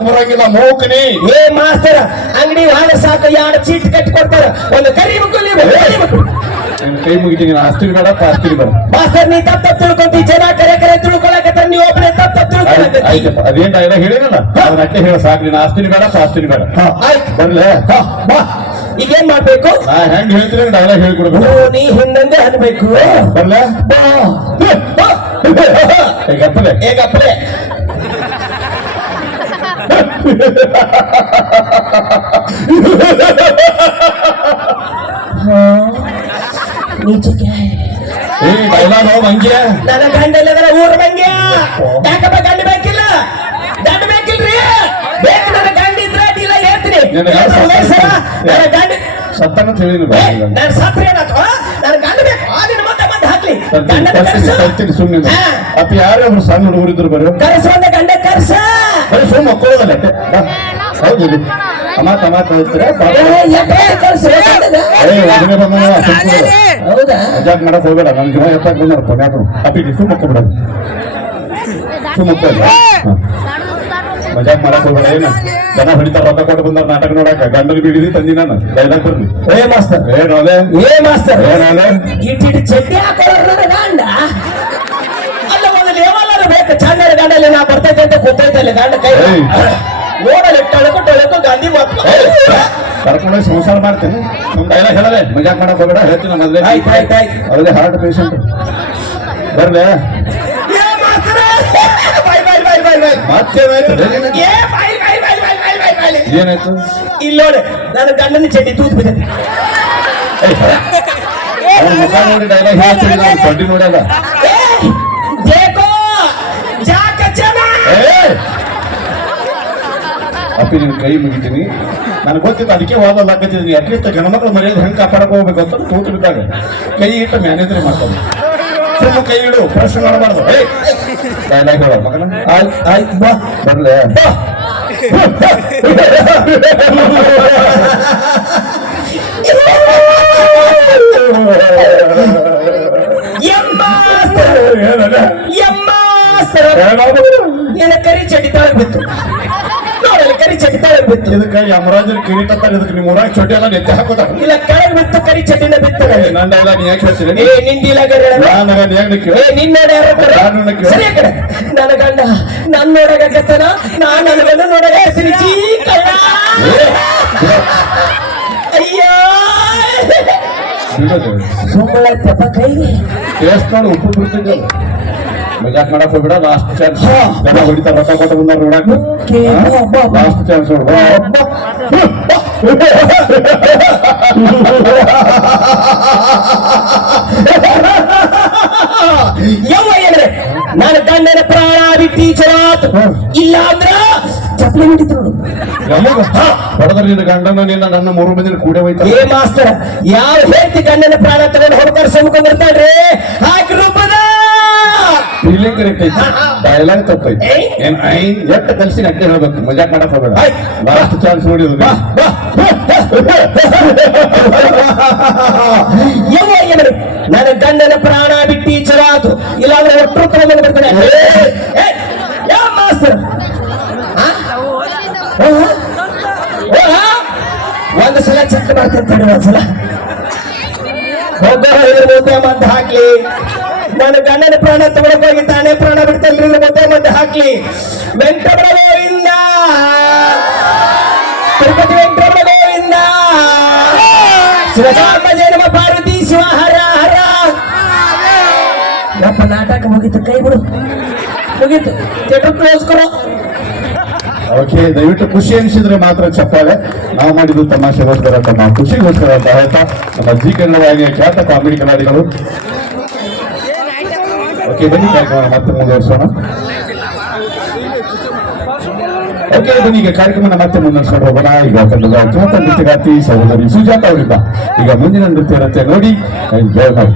ಬರಂಗಿಲ್ಲ ಮೂಕನಿ. ಏ ಮಾಸ್ತರ ಅಂಗಡಿ ಹಾಳ ಸಾಕು ಯಾರು ಚೀಟ್ ಕಟ್ಟಿ ಕೊಡ್ತಾರ ಒಂದು ಕರಿ ಮುಕ್ಕುಲಿ ಕೈ ಮುಗಿತೀನಿ ಆಸ್ತಿ ಬೇಡ ಪಾಸ್ತಿನಿ ಬೇಡ. ಮಾಸ್ತರ್ ನೀ ತಪ್ಪ ತಪ್ಪ ತಿಳ್ಕೊಂತಿ. ಜನ ಕರೆ ಕರೆ ತಿಳ್ಕೊಳಕತ್ತಾರ ನೀ ಒಬ್ಬನೇ ತಪ್ಪ ತಪ್ಪ ತಿಳ್ಕೊಳಕತ್ತಿ. ಆಯ್ತಪ್ಪ. ಅದೇನ್ ಡೈಲಾಗ್ ಹೇಳಿರಲ್ಲ ಹೇಳ ಸಾಕು ನೀನು ಆಸ್ತಿ ಬೇಡ ಪಾಸ್ತಿನಿ ಬೇಡ. ಆಯ್ತು ಬರ್ಲೆ. ಬಾ. ಈಗೇನ್ ಮಾಡ್ಬೇಕು? ನಾ ಹೆಂಗ್ ಹೇಳ್ತೀನಿ ಡೈಲಾಗ್ ಹೇಳ್ಕೊಡ್ಬೇಕು ನೀ ಹಿಂದಂದೆ ಅನ್ಬೇಕು. ಬರ್ಲೆ. ಬಾ. ಅಪ್ಪಲೆ ಹೇಗಪ್ಪಲೆ ನೀಚಕ್ಕೆ ಏ ಡೈಲಾಗ್ ಹಂಗೆ ನನ್ನ ಗಂಡ ಇಲ್ಲದ್ರ ಊರ ಮಂಗ್ಯ? ಯಾಕಪ್ಪ ಗಂಡ ಬೇಕಿಲ್ಲ? ಗಂಡ ಬೇಕಿಲ್ರಿ? ಬೇಕು ನನ್ನ ಗಂಡ ಇದ್ರೆ ಇಲ್ಲ ಹೇಳ್ತೀನಿ ನನ್ನ ಗಂಡ ಸತ್ತನ ತಿಳಿದು ಏ, ನನ್ನ ಸತ್ರ ಏನಾಯ್ತು? ನನ್ನ ಗಂಡ ಬೇಕು. ಆ ನಿನ್ನ ಮತ್ತೆ ಮತ್ತೆ ಹಾಕ್ಲಿ. ತರ್ತೀನಿ ಕರ್ಸು. ಸುಮ್ಮನೆ. ಅಪ್ಪ ಯಾರೇ ಒಬ್ರು ಸಣ್ಣ ಹುಡುಗರಿದ್ರು ಬರೋ? ಕರ್ಸು ಅಂದ ಗಂಡ ಕರ್ಸ. ಬರೀ ಸುಮ್ಮ ಮಕ್ಕಳದಲ್ಲ ಹೌದು. ಏ. ಏ ಹೌದಾ ಮಜಾಕ್ ಮಾಡಕ್ ಹೋಗ್ಬೇಡ ನನ್ ಜನ ಎತ್ತಾಕ್ ಬಂದಾರ ಪಗಾರು ಮಜಾಕ್ ಮಾಡಕ್ ಹೋಗ್ಬೇಡ ಏನ ಜನ ಹೊಡಿತಾರ ರೊಕ್ಕ ನಾಟಕ ನೋಡಕ ಗಂಡನ ಬಿಡಿದಿ ತಂದಿ ನಾನು ಡೈಲಾಗ್ ಬರ್ಲಿ ಏ ಮಾಸ್ತರ್ ಏನೋಲೆ ಏ ಮಾಸ್ತರ್ ಏನೋಲೆ ಇಟ್ಟಿಟ್ಟು ಅಲ್ಲ ಒಂದು ಲೇವಲ್ಲರೂ ಬೇಕು ಗಂಡಲ್ಲಿ ನಾ ಬರ್ತೈತೆ ಅಂತ ಗೊತ್ತೈತಲ್ಲ ಗಂಡ ಕೈ ನೋಡಲ್ಲ ಟೊಳಕು ಟೊಳಕು ಗಾಂಧಿ ಮಾತು. ಕರ್ಕೊಂಡು ಸಂಸಾರ ಮಾಡ್ತೇನೆ. ನಮ್ ಡೈಲ ಹೇಳಲೆ ಮಜಾಕ್ ಮಾಡಕ್ ಹೋಗ್ಬೇಡ ಹೇಳ್ತೀನಿ ಮೊದಲೇ ಆಯ್ತ್, ಆಯ್ತ್, ಹಾರ್ಟ್ ಪೇಷಂಟ್ ಬರ್ಲೆ. ಏನಾಯ್ತು? ಇಲ್ಲ ನೋಡಿ ನನ್ನ ಗಂಡನ ಚಡ್ಡಿ ತೂತ್ ಬಿದ್ದೈತಿ. ಮುಖ ನೋಡಿ ಡೈಲಾಗ್ ಹೇಳ್ತೀನಿ ನಾನು ನೋಡಲ್ಲ. ಅಪ್ಪಿ ನಿನ್ ಕೈ ಮುಗಿತೀನಿ. ನನಗೆ ಗೊತ್ತಿತ್ತು ಅದಕ್ಕೆ ವಾದ ಹಾಕತ್ತಿದ್ದೀನಿ ಅಟ್ಲೀಸ್ಟ್ ಗಣಮಕ್ಳ ಮರ್ಯಾದೆ ಹೆಂಗೆ ಕಾಪಾಡಕ್ ಹೋಗ್ಬೇಕು ಅಂತ ತೂತು ಬಿದ್ದಾಗ ಕೈ ಇಟ್ಟು ಮ್ಯಾನೇಜರ್ ಮಾಡ್ತಾನೆ ಸುಮ್ಮ ಕೈ ಇಡು ಪ್ರಶ್ನೆ ಮಾಡಬಾರ್ದು. ಡೈಲಾಗ್ ಹೇಳ ಮಗನ. ಆಯ್ತ್ ಆಯ್ತ್ ಬಾ. ಬರ್ಲೆ. ಎಮ್ಮಾಸ್ತರ ಎಮ್ಮಾಸ್ತರ ನಿನ್ನ ಕರಿ ಚಡ್ಡಿ ತಾಳಗ್ ಬಿತ್ತು. ಇದಕ್ಕೆ ಯಮರಾಜನ ಕಿರೀಟ ತರ ಇದಕ್ಕೆ ನಿಮ್ಮ ಊರಾಗ ಚೊಟ್ಟಿ ಎಲ್ಲ ನೆತ್ತಿ ಹಾಕೋತಾರ. ಇಲ್ಲ ಕೆಳಗ್ ಬಿತ್ತು ಕರಿ ಚಡ್ಡಿನ ಬಿತ್ತು. ನನ್ನ ಎಲ್ಲ ನೀ ಯಾಕೆ ಹೇಳ್ತೀನಿ ಏ ನಿಂದಿಲ್ಲ ಗರಡ ನಾನು ನೀ ಯಾಕೆ ನಿಕ್ಕಿ ಏ ನಿನ್ನ ಯಾರು ಬರ್ತಾರೆ? ನಾನು ನಿನಗೆ- ಸರಿ ಆ ಕಡೆ ನನ್ನ ಗಂಡ ನನ್ ನೋಡಕತ್ತನ ನಾ ನನ್ನ ಗಂಡ ನೋಡಕ ಹೆಸರು ಚೀಕಣ್ಣ ಅಯ್ಯೋ! ಸುಮ್ಮನೆ ತಪ್ಪ ಕೈಗೆ. ಟೇಸ್ಟ್ ನೋಡಿ ಉಪ್ಪು ಬಿಡ್ತಿದ್ದೆ ಮಜಾಕ್ ಮಾಡಕ್ ಹೋಗ್ಬಿಡ ಲಾಸ್ಟ್ ಚಾನ್ಸ್. ಜನ ಹೊಡಿತಾರ ರೊಕ್ಕ ಕೊಟ್ಟು ಬಂದಾರ ನೋಡಕ್. ಲಾಸ್ಟ್ ಚಾನ್ಸ್ ನೋಡು. ಯವ್ವ ಏನ್ರೆ ನಾನು ಗಂಡನ ಪ್ರಾಣ ಬಿಟ್ಟಿ ಚಲಾತ್ ಇಲ್ಲ ಅಂದ್ರ ಚಪ್ಪಲಿ ಹಿಡಿತು ಹೊಡೆದ್ರೆ ನಿನ್ನ ಗಂಡನ ನಿನ್ನ ನನ್ನ ಮೂರು ಮಂದಿನ ಕೂಡೆ ಹೋಯ್ತಾ ಏ ಮಾಸ್ತರ ಯಾವ ಹೇಳ್ತಿ ಗಂಡನ ಪ್ರಾಣ ತಗೊಂಡು ಹೊಡ್ತಾರ ಸಮುಖ ಬರ್ತಾಳ್ರಿ? ಹಾಕಿ ರೂಪದ ಕರೆಕ್ಟ್ ಐತಿ. ಡೈಲಾಗ್ ತಪ್ಪೈತಿ. ಏನ್ ಐ ಎಟ್ಟು ಕಲ್ಸಿ ಅಟ್ಟೆ ಹೇಳ್ಬೇಕು? ಮಜಾ ಮಾಡಕ್ ಹೋಗ್ಬೇಡ. ಲಾಸ್ಟ್ ಚಾನ್ಸ್ ನೋಡಿ ನನ್ನ ಗಂಡನ ಪ್ರಾಣ ಬಿಟ್ಟಿ ಚರಾದು ಇಲ್ಲ ಅಂದ್ರೆ ಒಟ್ಟು ತಗೊಂಡು ಬರ್ತಾನೆ. ಯಾವ ಮಾಸ್ತರ್? ಒಂದು ಸಲ ಚೆಕ್ ಮಾಡ್ತೀನಿ ತಡಿ ಒಂದ್ಸಲ. ಹೋಗೋ ಮುದ್ದೆ ಮದ್ದು ಹಾಕ್ಲಿ. ನನ್ನ ಗಂಡನ ಪ್ರಾಣ ತಗೊಳಕೋಗಿ ತಾನೇ ಪ್ರಾಣ ಬಿಡ್ತಲ್ರಿ ಮತ್ತೆ ಮತ್ತೆ ಹಾಕ್ಲಿ. ವೆಂಕಟರಮಣ ಗೋವಿಂದ ತಿರುಪತಿ ವೆಂಕಟರಮಣ ಗೋವಿಂದ ಶಿವಚಾಂಬ ಜಯನಮ ಪಾರ್ವತಿ ಶಿವ, ಹರ ಹರ. ಯಪ್ಪ, ನಾಟಕ ಮುಗೀತು, ಕೈ ಬಿಡು. ಮುಗೀತು. ಥಿಯೇಟರ್ ಕ್ಲೋಸ್ ಕೊಡು. ಓಕೆ, ದಯವಿಟ್ಟು ಖುಷಿ ಅನಿಸಿದ್ರೆ ಮಾತ್ರ ಚಪ್ಪಾಳೆ. ನಾವು ಮಾಡಿದ್ದು ತಮಾಷೆಗೋಸ್ಕರ, ತಮ್ಮ ಖುಷಿಗೋಸ್ಕರ ಅಂತ ಹೇಳ್ತಾ, ನಮ್ಮ ಜಿ ಕನ್ನಡ ವಾಹಿನಿಯ ಖ್ಯಾತ ಕಾಮಿಡಿ ಕಲಾವಿದರು. ಓಕೆ ಬನ್ನಿ ಕಾರ್ಯಕ್ರಮ ಮತ್ತೆ ಮುಂದುವರಿಸೋಣ ಓಕೆ ಬನ್ನಿ ಈಗ ಕಾರ್ಯಕ್ರಮನ ಮತ್ತೆ ಮುಂದುವರಿಸ್ಕೊಂಡು ಹೋಗೋಣ ಈಗ ಕನ್ನಡ ಖ್ಯಾತ ನೃತ್ಯಗಾರ್ತಿ ಸಹೋದರಿ ಸುಜಾತ ಅವರಿಂದ ಈಗ ಮುಂದಿನ ನೃತ್ಯ ನೃತ್ಯ ನೋಡಿ ಎಂಜಾಯ್ ಮಾಡಿ